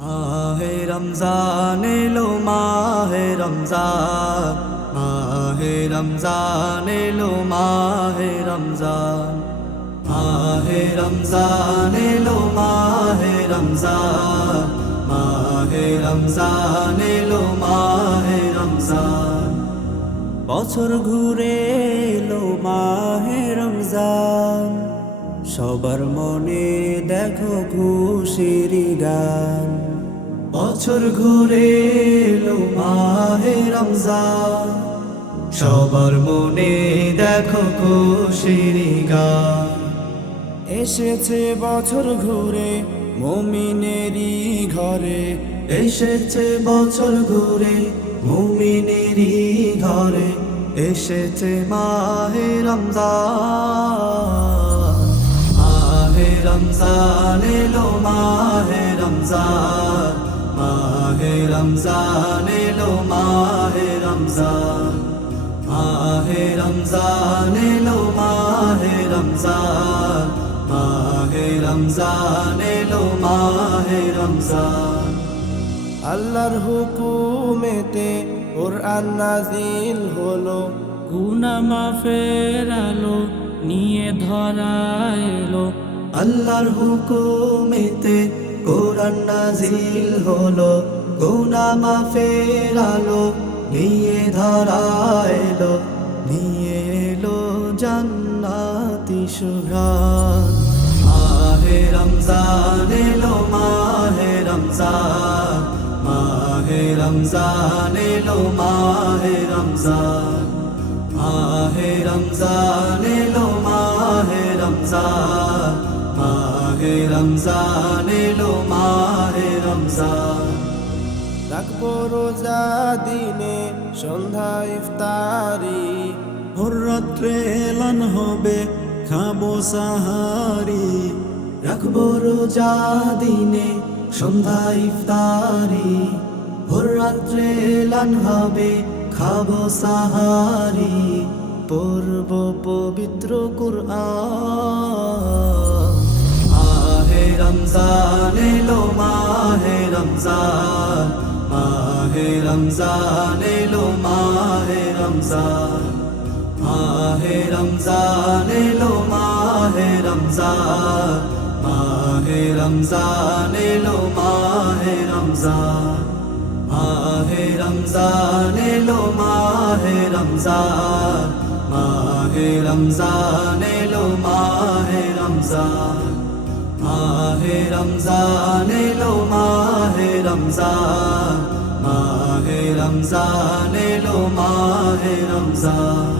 মাহে রমজান এলো মাহে রমজান, মাহে রমজান এলো মাহে রমজান, মাহে রমজান এলো মাহে রমজান, মাহে রমজান এলো মাহে রমজান। বছর ঘুরে এলো মাহে রমজান, সবার মনে দেখো খুশির গান। বছর ঘুরে এলো মাহে রমজান, সবার মনে দেখো খুশির গান। এসেছে বছর ঘুরে মুমিনেরই ঘরে, এসেছে বছর ঘুরে মুমিনেরই ঘরে, এসেছে মাহে রমজান। মাহে রমজান এলো মাহে রমজান, মাহে রমজান এলো মাহে রমজান, মাহে রমজান এলো মাহে রমজান, মাহে রমজান এলো মাহে রমজান। আল্লাহর হুকুমেতে কুরআন নাজিল হলো, গুনাহ মাফের আলো নিয়ে ধরা এলো। আল্লাহর হুকুমেতে কোরআন নাজিল হলো, গুনাহ মাফের আলো নিয়ে ধরা এলো, নিয়ে এলো জান্নাতি সুঘ্রাণ। মাহে রমজান এলো মাহে রমজান, মাহে রমজান এলো মাহে রমজান, মাহে রমজান এলো মাহে রমজান, মাহে রমজান এলো মাহে রমজান। রাখবো রোজা দিনে সন্ধ্যা ইফতারি, ভোর রাত্রে এলান হবে খাবো সাহারি। রাখবো রোজা দিনে সন্ধ্যা ইফতারি, ভোর রাত্রে এলান হবে খাবো সাহারি। পড়ব পবিত্র কুরআন। মাহে রমজান এলো মাহে রমজান, মাহে রমজান এলো মাহে রমজান, মাহে রমজান এলো মাহে রমজান, মাহে রমজান এলো মাহে রমজান, মাহে রমজান এলো মাহে রমজান, মাহে রমজান এলো মাহে রমজান, মাহে রমজান এলো মাহে রমজান, মাহে রমজান এলো মাহে রমজান।